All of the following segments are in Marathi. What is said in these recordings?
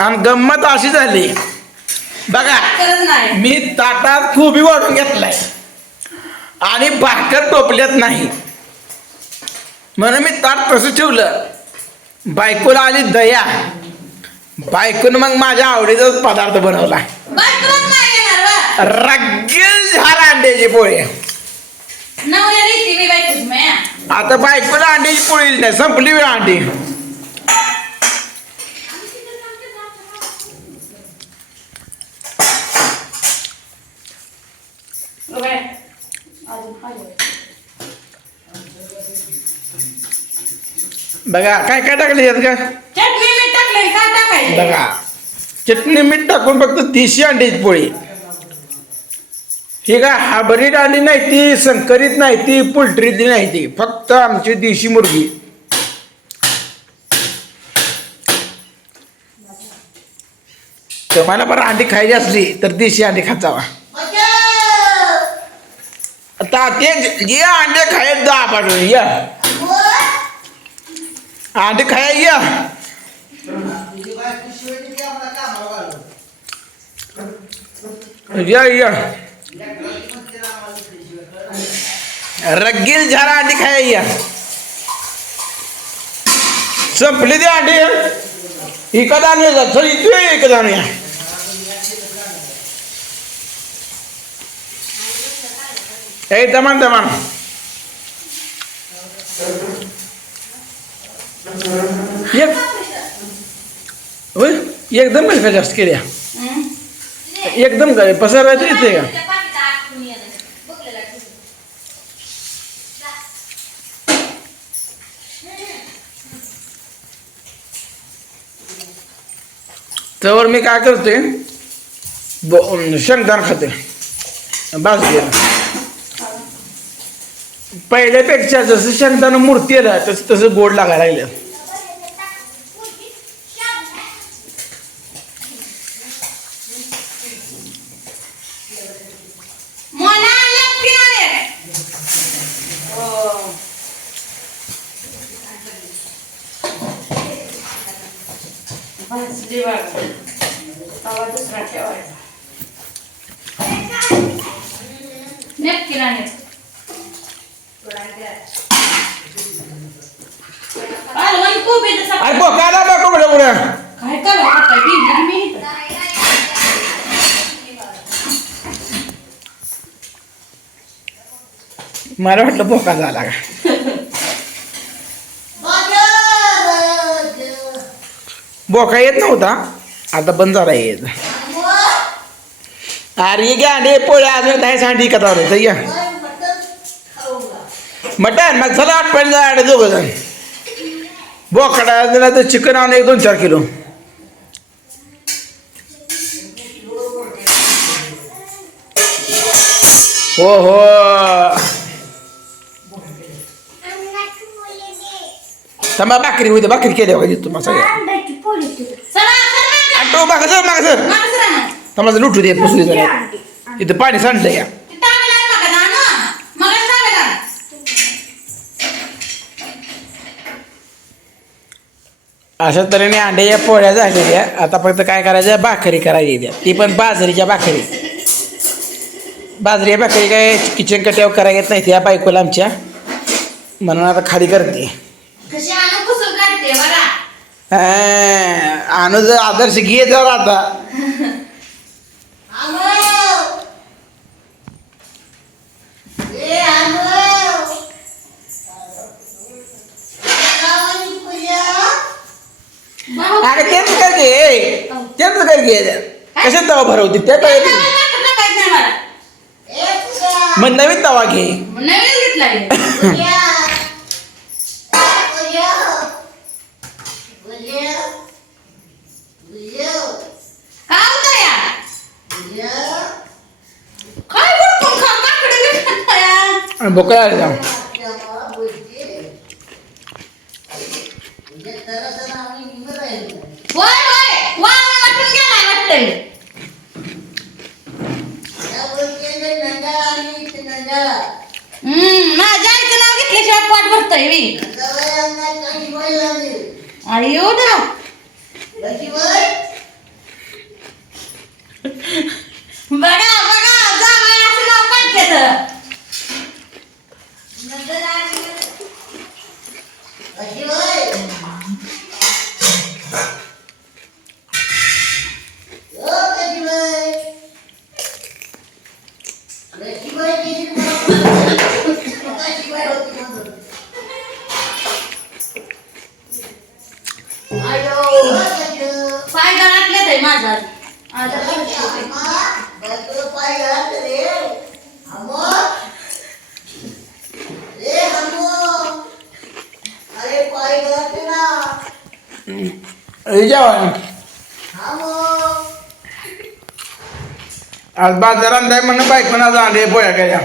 आणि गंमत अशी झाली बघा, मी ताटात कोबी वाढून घेतलाय आणि भाकर टोपल्यात नाही, म्हणून मी ताट तसं ठेवलं. बायकोला आली दया, बायकोनं मग माझ्या आवडीचाच पदार्थ बनवला, रगेल झाला अंड्याची पोळी. आता बायकोला अंड्याची पोळी नाही, संपली वेळ अंडी. बघा काय काय टाकले यात का, चटणी मीठ टाकलंय, काय टाकायचं बघा, चटणी मीठ टाकून फक्त देशी अंड्याची पोळी. ही काय हाबरीत अंडी नाही ती, संकरित नाही ती, पोल्ट्रीतली नाही ती, फक्त आमची देशी मुर्गी. तुम्हाला बरं अंडी खायची असली तर देशी अंडी खात जावा. आता ते जे अंडे खायला जा पाठवून या, अंडे खायला या. या रगील झाला अंडी खायला या. संपली ती अंडी, इकत आणूया, चल इथे इकत आणूया. ए दमान दमान एक होय, एकदम का जास्त केल्या, एकदम काय पसरायचं येते का. तर मी काय करते, शेंगदाणा खाते बाजरीला. पहिल्यापेक्षा जसं शेंगदाणा मूर्ती आला तसं तसं गोड लागायला लागलं. मला वाटलं भोका झाला का. भोका येत नव्हता, आता बंद झाला येत. अरे घ्या अंडे पोळ्या अजून काय सांडी कथा होते या मटन. मग चला 8 पॉईंट अंडे दोघं जण. बोकडा तर चिकन आणून 1-2-4 किलो. हो हो थांबा, भाकरी होते, भाकरी केल्या पाहिजे तुम्हाला सगळ्या. थांबा लुटू दे पुसली जरा, इथं पाणी सांडलं या. अशा तऱ्हेने अंड्याच्या पोळ्या झालेल्या. आता फक्त काय करायचं, भाकरी करायची द्या, ती पण बाजरीच्या भाकरी. बाजरी भाकरी काय किचन कट्यावर करायला येत नाही त्या बायकोला आमच्या, म्हणून आता खाली करते. अनुज आदर्श घे जरा आता. तेच कर घे, तेच कर घे. कशात तवा भरवते त्या मग नवीन तवा घे. बोका माझ्या आईचं नाव घेतल्याशिवाय पोट भरतय मी. बघा बघा जावई असं नाव काढतात. पाय गळातलेत आहे माझा आता जेवण आज बाजारात जाय म्हणून बायकोना जाणे पोया काय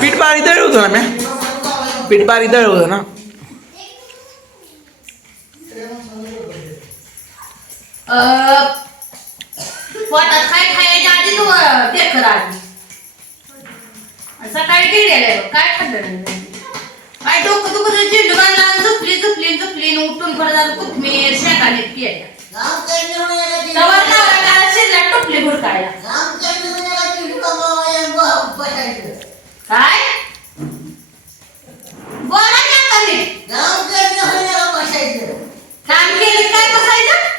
पीठ बारीक दळ होतं ना म्या पीठ बारीक दळ होतं ना पोटात काय खायच्या आधी तू टेकर आली सकाळी गेलेलं काय खाल्लं काय डोकं दुखत चिंडू बांधला झुपली झुपली झुपली उठून परत कोथमीर शेंगाने केल्या शिरला टोपली भुडकायला काय बोला की आता नीट. काम केलं काय बसायचं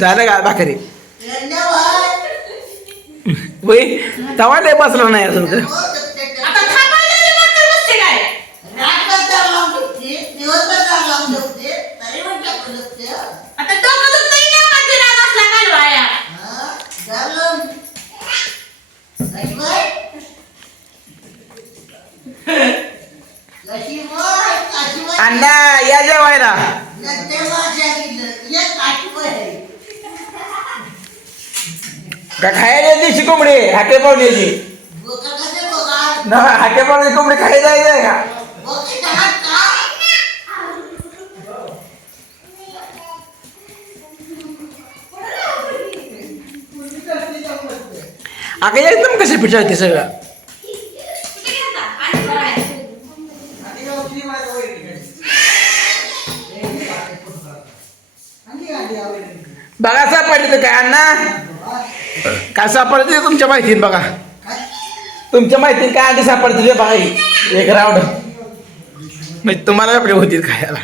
झालं का भाकरी वय तवा लय बसला नाही अजून तर आता थांबायला बसते बसते काय आता डोकं दुखतंय ना माझी राग असला कालवाया अण्णा या जेवायला का खायला देशी कोंबडी हाके पाहुण्याची ना हाके पाहुण्याची कोंबडी खायला जायचंय का अगं एकदम कशी पिठाळते सगळं बघा सापडले तर काय अण्णा काय सापडते तुमच्या माहितीन बघा तुमच्या माहितीन काय आधी सापडते ते बघा एक राऊंड म्हणजे तुम्हाला आपले होतील खायला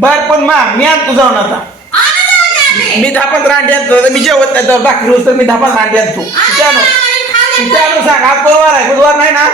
बर पण मा मी आणतो जाऊन आता मी 10-15 अंडी आणतो मी जेवत नाही तर भाकरी होत मी 10-15 अंडी आणतो सांग आज बुधवार आहे बुधवार नाही ना